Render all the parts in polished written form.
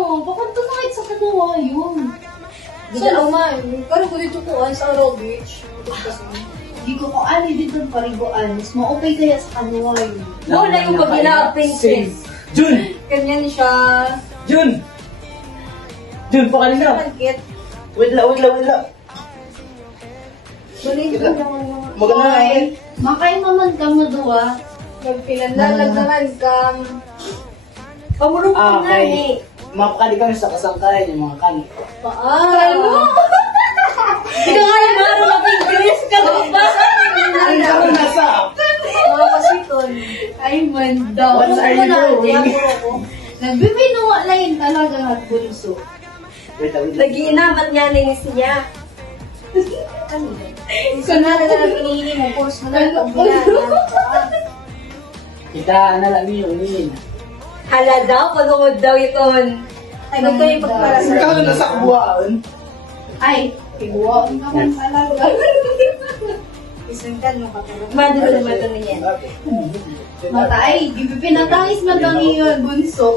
Pakunto na kahit sa kanawa yun. Diyan man. Pero kung dito ko sa Araw Beach. Hindi ko ani dito ng pariguan. Mas maupay kaya sa kanawa yun. Wala yung pag-ina princess. Jun! Ganyan siya. Jun! Jun, pakalin na! Malkit. Wait lang. Balik ko naman yung... Maganda naman. Makay naman ka mo doa. Nagpinandalag naman kam. Pamulong ko na eh. Mapakali kami sa kasangkayan yung mga kani. Paano? Hindi ka nga yung maro mag-Ingles ka. Magbasa Ang dami nasa! mga pasiton. Ay man daw. What are you doing? Nagbibinuwa na yun talaga at bunso. Wait lang. Nag-iinamat niya na siya. So na lang pinili mo. Course mo na lang. Kita na lang yung unin. Hala daw, pag-umod daw iton. Ay, ba't kayo pagpara sa... Ikaw na sa kuwaan. Ay, pinuwa ka naman talaga. Isang kan mo kapag. Madalo naman ito niya. Matay, pinatangis man daw niyo bunso.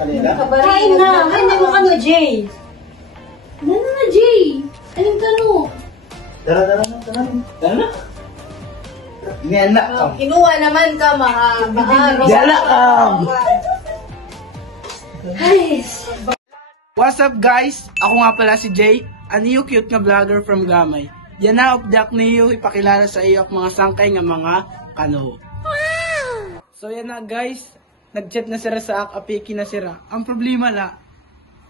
Kanina? Kain na. Hindi mo kano, Jay. Ano na, Jay? Anong kano? Tara na. May anak ka. Kinuha naman ka, mahaba. Yala ka. Ay, What's up guys? Ako nga pala si Jay, a new cute nga vlogger from Gamay. Yan na updak niyo ipakilala sa iyo ang mga sangkay nga mga kano. So yan na guys, nag-chat na sira sa apiki na sira. Ang problema la,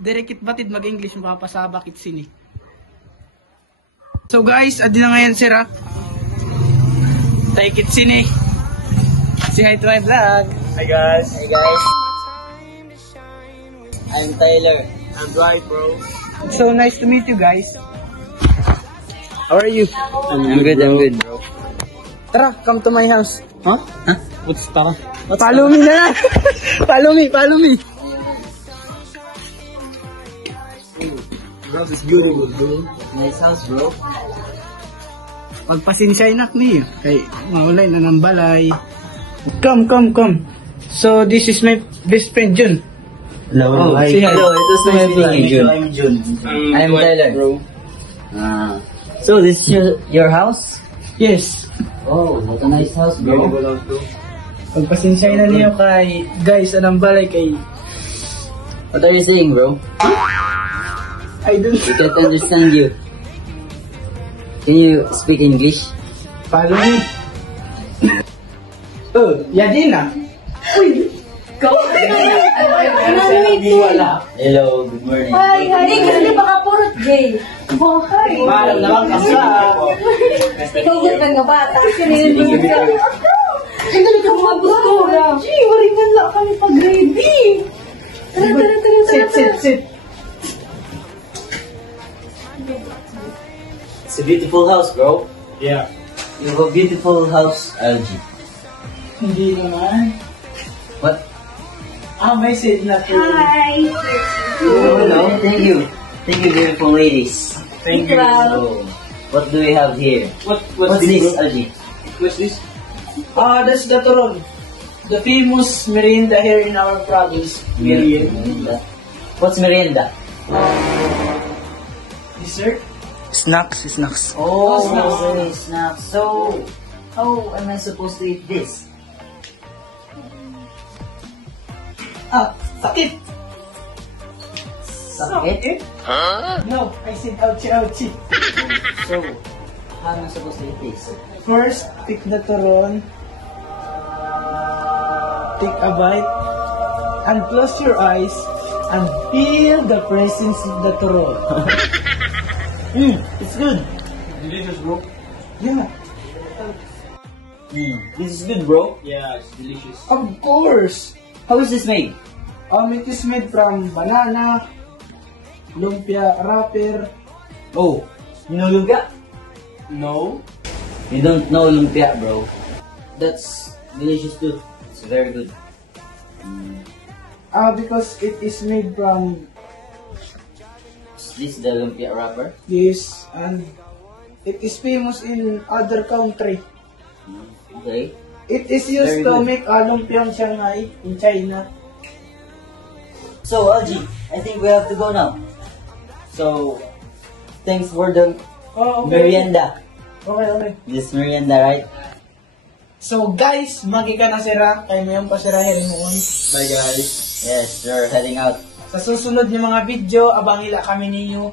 direkit batid mag-English makapasabak it sini. So guys, adi na ngayon sira. Take it sini. Say hi to my vlog. Hi guys. I'm Tyler. I'm Dwight, bro. So nice to meet you guys. How are you? I'm good, bro. Tara, come to my house. Huh? What's tara? Follow me na lang. follow me. House is beautiful, bro. Nice house, bro. Pagpasinsya inak niyo. Kay mawalay na ng balay. Come. So this is my best friend Jun. Hello. Say hi. Hello, it was nice meeting you. I'm Jun. I'm Tyler. Bro. So this is your house? Yes. Oh, what a nice house, bro. Beautiful house, bro. Pagpasinsya na niyo kay guys anong balay kay What are you saying, bro? I don't We can't understand you. Can you speak English? follow me. Oh, Yadina. Hello, good morning. Hi. Hindi, kasi di ba kapurot, Jay? Hi. Mahal naman ka sa... Ikaw din kang nga bata. Sinilin ka. Ay, dali ka mga bustura. Jay, waringan lang kami pag-ready. Tara. Sit. It's a beautiful house, bro. Yeah. You have a beautiful house, LG. Hindi naman. What? May sit na to. Hi. Hello, thank you. Thank you, beautiful ladies. Thank you. So, what do we have here? What's What's this, bro? LG? What's this? That's the Turon. The famous merienda here in our province. Merienda. What's merienda? Dessert? Snacks. Oh, snacks. So, how am I supposed to eat this? Sakit. Sakit? No, I said ouchie. So, how am I supposed to eat this? First, pick the turon. Take a bite. And close your eyes. And feel the presence of the turon. It's good. Delicious, bro. Yeah, This is good, bro. Yeah, it's delicious. of course. How is this made? It is made from banana, lumpia wrapper. Oh, you know lumpia? No. You don't know lumpia, bro. That's delicious too. It's very good. Because it is made from Is this the lumpia wrapper? this and it is famous in other country. Okay. It is used Very to good. make lumpiang Shanghai in China. So, LG, I think we have to go now. So, thanks for the merienda. Okay. This merienda, right? So guys, magi ka na sira, kay mayong pasirahin mo. Bye guys. Yes, we're heading out. Sa susunod ng mga video, abang ila kami ninyo.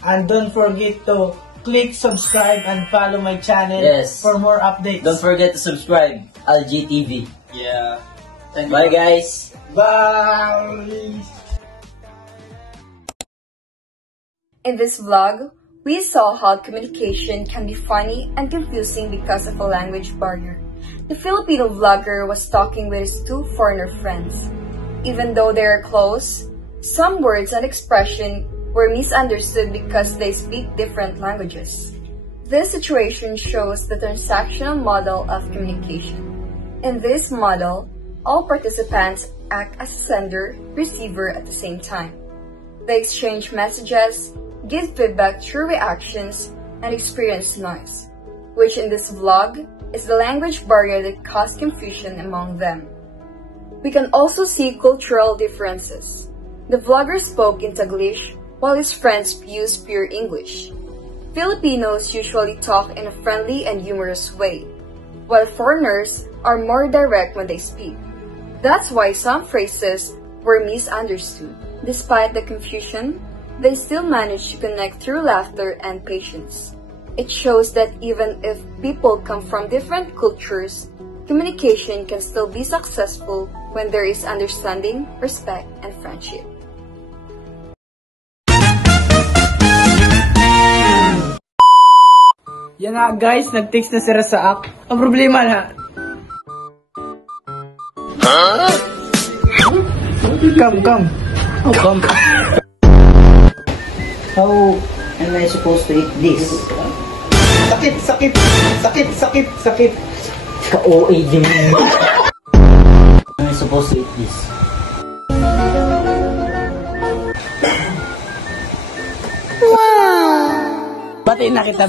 And don't forget to click subscribe and follow my channel Yes. for more updates. Don't forget to subscribe, LG TV. Yeah. Thank you. Bye, guys. Bye! In this vlog, we saw how communication can be funny and confusing because of a language barrier. The Filipino vlogger was talking with his two foreigner friends. Even though they are close, some words and expression were misunderstood because they speak different languages. This situation shows the transactional model of communication. In this model, all participants act as a sender, receiver at the same time. They exchange messages, give feedback through reactions, and experience noise, which in this vlog is the language barrier that caused confusion among them. We can also see cultural differences. The vlogger spoke in Taglish while his friends used pure English. Filipinos usually talk in a friendly and humorous way, while foreigners are more direct when they speak. That's why some phrases were misunderstood. Despite the confusion, they still managed to connect through laughter and patience. It shows that even if people come from different cultures, communication can still be successful when there is understanding, respect, and friendship. Yan na guys, nag-text na sila sa app. Ang problema na. Come. How am I supposed to eat this? Sakit. Ka-OA din. How am I supposed to eat this? Bati na kita.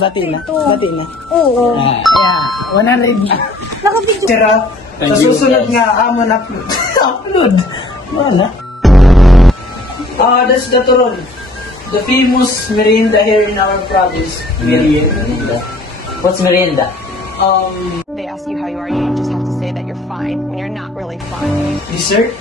Oo. Yeah, 100 na. Nakabidyo. Sira, sa Thank you, susunod guys. nga, amon upload. Wala. That's the turon. The famous merienda here in our province. Merienda. What's merienda? They ask you how you are, you just have to say that you're fine when you're not really fine. Dessert.